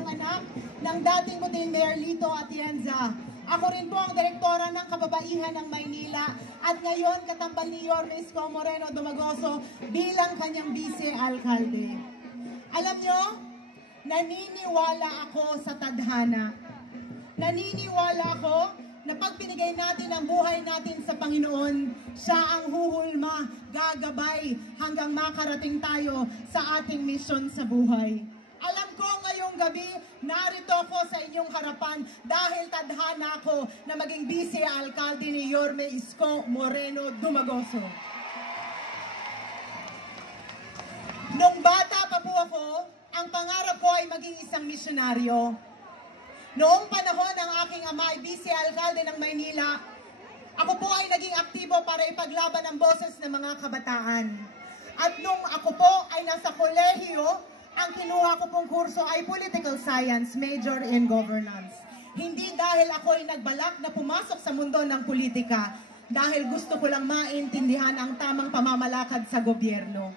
yung anak ng dating Muting Mayor Lito Atienza. Ako rin po ang direktora ng Kababaihan ng Maynila at ngayon katambal ni Yorme Isko Moreno Dumagoso bilang kanyang vice-alkalde. Alam nyo, naniniwala ako sa tadhana. Naniniwala ako na pag binigay natin ang buhay natin sa Panginoon, siya ang huhulma, gagabay hanggang makarating tayo sa ating misyon sa buhay. Alam ko ngayong gabi, narito ako sa inyong harapan dahil tadhana ko na maging vice-alkalde ni Yorme Isko Moreno Dumagoso. Nung bata pa po ako, ang pangarap ko ay maging isang misyonaryo. Noong panahon ng aking ama ay vice-alkalde ng Maynila, ako po ay naging aktibo para ipaglaban ang boses ng mga kabataan. At nung ako po ay nasa kolehiyo, ang kinuha ko pong kurso ay Political Science, major in Governance. Hindi dahil ako ay nagbalak na pumasok sa mundo ng politika, dahil gusto ko lang maintindihan ang tamang pamamalakad sa gobyerno.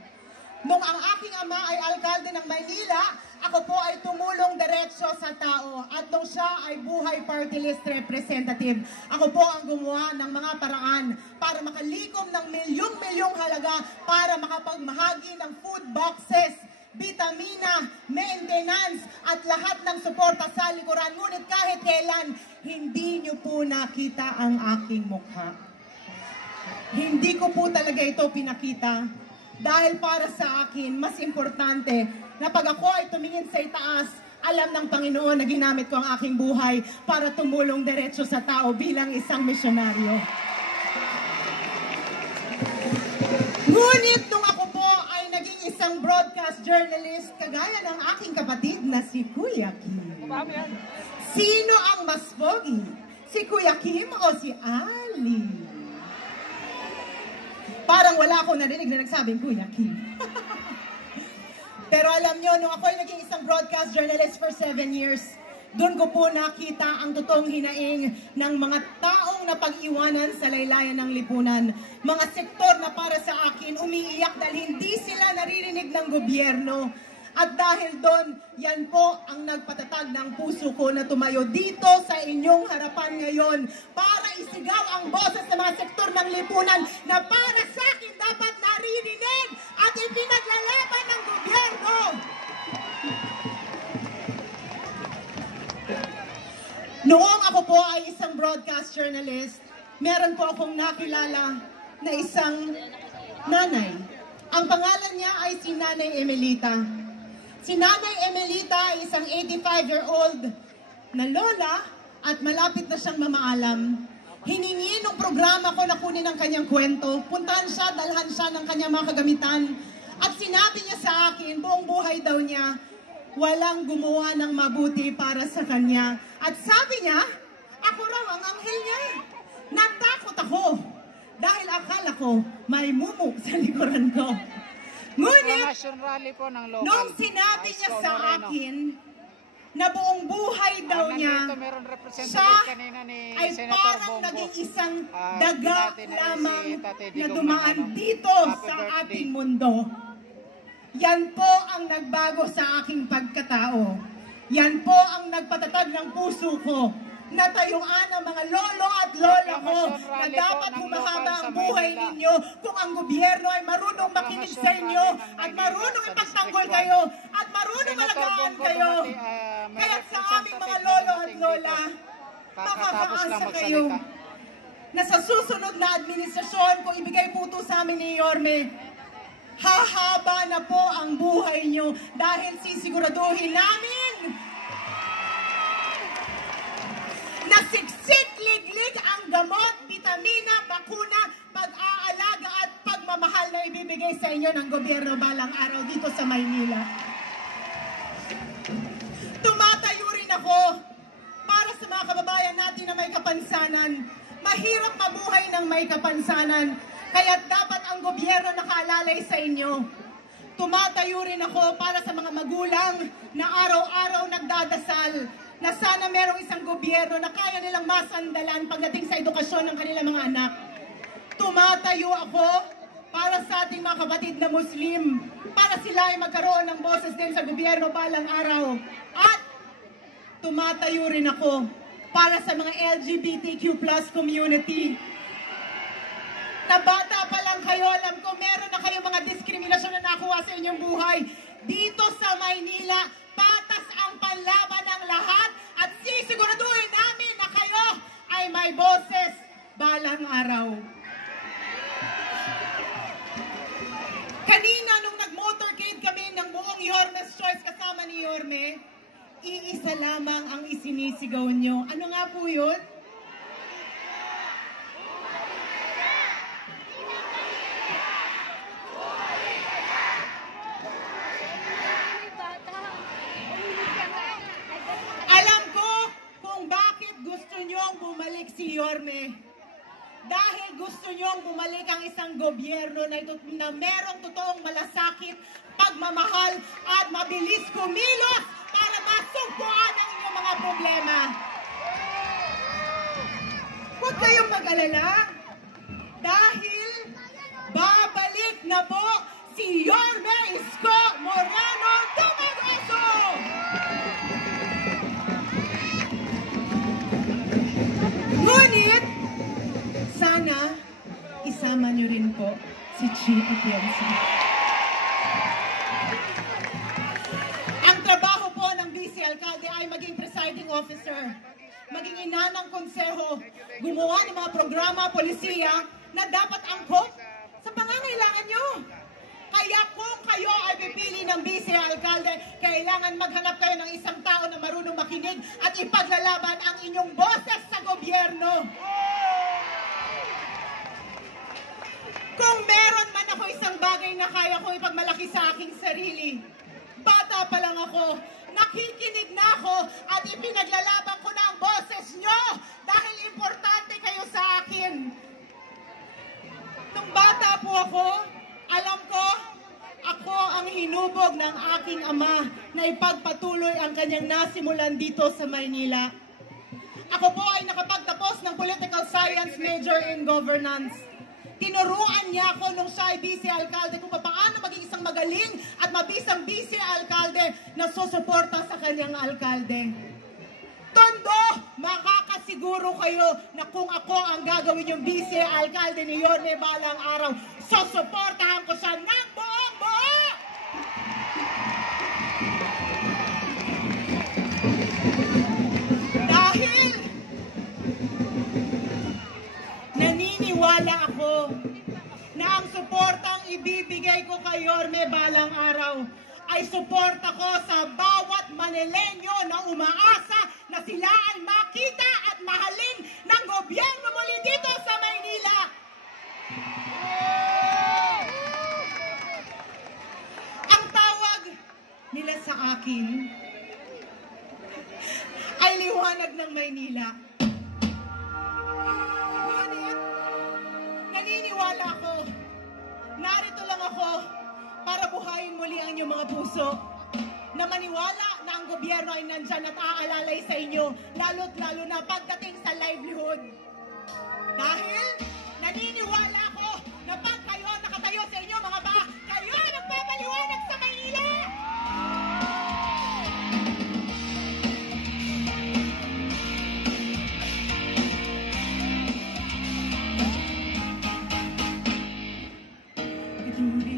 Nung ang aking ama ay alkalde ng Maynila, ako po ay tumulong diretso sa tao. At nung siya ay buhay party list representative, ako po ang gumawa ng mga paraan para makalikom ng milyong-milyong halaga para makapagmahagi ng food boxes, vitamina, maintenance, at lahat ng suporta sa likuran. Ngunit kahit kailan, hindi nyo po nakita ang aking mukha. Hindi ko po talaga ito pinakita. Dahil para sa akin, mas importante na pag ako ay tumingin sa itaas, alam ng Panginoon na ginamit ko ang aking buhay para tumulong diretso sa tao bilang isang misyonaryo. Ngunit nung ako po ay naging isang broadcast journalist, kagaya ng aking kapatid na si Kuya Kim. Sino ang mas pogi? Si Kuya Kim o si Ali? Parang wala akong narinig na nagsabing Kuya Kim. Pero alam nyo, nung ako ay naging isang broadcast journalist for 7 years, doon ko po nakita ang totoong hinaing ng mga taong napag-iwanan sa laylayan ng lipunan. Mga sektor na para sa akin umiiyak dahil hindi sila naririnig ng gobyerno. At dahil doon, yan po ang nagpatatag ng puso ko na tumayo dito sa inyong harapan ngayon para isigaw ang boses ng mga sektor ng lipunan na para sa akin dapat naririnig at ipinaglalaban ng gobyerno. Noong ako po ay isang broadcast journalist, meron po akong nakilala na isang nanay. Ang pangalan niya ay si Nanay Emelita. Si Nanay Emelita ay isang 85-year-old na lola at malapit na siyang mamaalam. Hiningi nung programa ko na kunin ang kanyang kwento. Puntahan siya, dalhan siya ng kanyang mga kagamitan. At sinabi niya sa akin, buong buhay daw niya, walang gumawa ng mabuti para sa kanya. At sabi niya, ako raw ang anghel niya. Natakot ako dahil akala ko may mumu sa likuran ko. Ngunit, nung sinabi niya sa akin na buong buhay daw niya, siya ay parang naging isang daga lamang na dumaan dito sa ating mundo. Yan po ang nagbago sa aking pagkatao. Yan po ang nagpatatag ng puso ko. Natayuan ang mga lolo at lola ko na dapat humahaba ang buhay ninyo kung ang gobyerno ay marunong makinig sa inyo at marunong ipagtanggol kayo at marunong alagaan kayo. Kaya sa aming mga lolo at lola, makakaasa kayo na sa susunod na administrasyon, kung ibigay po ito sa amin ni Yorme, hahaba na po ang buhay nyo dahil sisiguraduhin namin na siksik-liglig ang gamot, vitamina, bakuna, pag-aalaga at pagmamahal na ibibigay sa inyo ng gobyerno balang araw dito sa Maynila. Tumatayo rin ako para sa mga kababayan natin na may kapansanan. Mahirap mabuhay ng may kapansanan, kaya dapat ang gobyerno nakaalalay sa inyo. Tumatayo rin ako para sa mga magulang na araw-araw nagdadasal na sana merong isang gobyerno na kaya nilang masandalan pagdating sa edukasyon ng kanilang mga anak. Tumatayo ako para sa ating mga kapatid na Muslim, para sila ay magkaroon ng boses din sa gobyerno balang araw. At tumatayo rin ako para sa mga LGBTQ plus community. Na bata pa lang kayo, alam ko meron na kayong mga diskriminasyon na nakuha sa inyong buhay. Dito sa Maynila, patas ang panlaban ng lahat at sisiguraduhin namin na kayo ay may boses balang araw. Kanina nung nag-motorcade kami ng buong Yorme's Choice kasama ni Yorme, iisa lamang ang isinisigaw nyo. Ano nga po yun? Alam ko kung bakit gusto nyong bumalik si Yorme. Dahil gusto nyong bumalik ang isang gobyerno na merong totoong malasakit, pagmamahal at mabilis kumilos para masugpuan ang inyong mga problema. Huwag kayong mag-alala dahil babalik na po si Yorme Isko Moreno Dumagoso! Ngunit, sana isama niyo rin po si Chi Atienza. Ang trabaho po ng Vice Alcalde ay maging presiding officer, maging ina ng konseho, gumawa ng mga programa, polisiya na dapat angkop sa pangangailangan nyo. Kaya kung kayo ay pipili ng Vice Alcalde, kailangan maghanap kayo ng isang tao na marunong makinig at ipaglalaban ang inyong boses sa gobyerno. Kung meron man ako isang bagay na kaya ko ipagmalaki sa aking sarili, bata pa lang ako, nakikinig na ako at ipinaglalaban ko na ang boses nyo dahil importante kayo sa akin. Nung bata po ako, alam ko, ako ang hinubog ng aking ama na ipagpatuloy ang kanyang nasimulan dito sa Maynila. Ako po ay nakapagtapos ng Political Science major in Governance. Tinuruan niya ako nung siya ay Vice Alcalde kung paano maging isang magaling at mabisang Vice Alcalde na susuporta sa kanyang alkalde. Tondo, makakasiguro kayo na kung ako ang gagawin yung Vice Alcalde ni Yorme balang araw, susuportahan ko siya ng buong buo! Dahil naniniwala ako na ang suportang ibibigay ko kay Yorme balang araw ay suporta ko sa bawat Manileño na umaasa na sila ay makita at mahalin ng gobyerno muli dito sa Maynila. Ang tawag nila sa akin ay liwanag ng Maynila. Ngunit, naniniwala ako, narito lang ako para buhayin muli ang inyong mga puso, na maniwala na ang gobyerno ay nandyan at aalalay sa inyo, lalo't lalo na pagdating sa livelihood. Dahil naniniwala ako na pag kayo nakatayo sa inyo mga paa, kayo ang nagpapaliwanag sa Maynila! Ito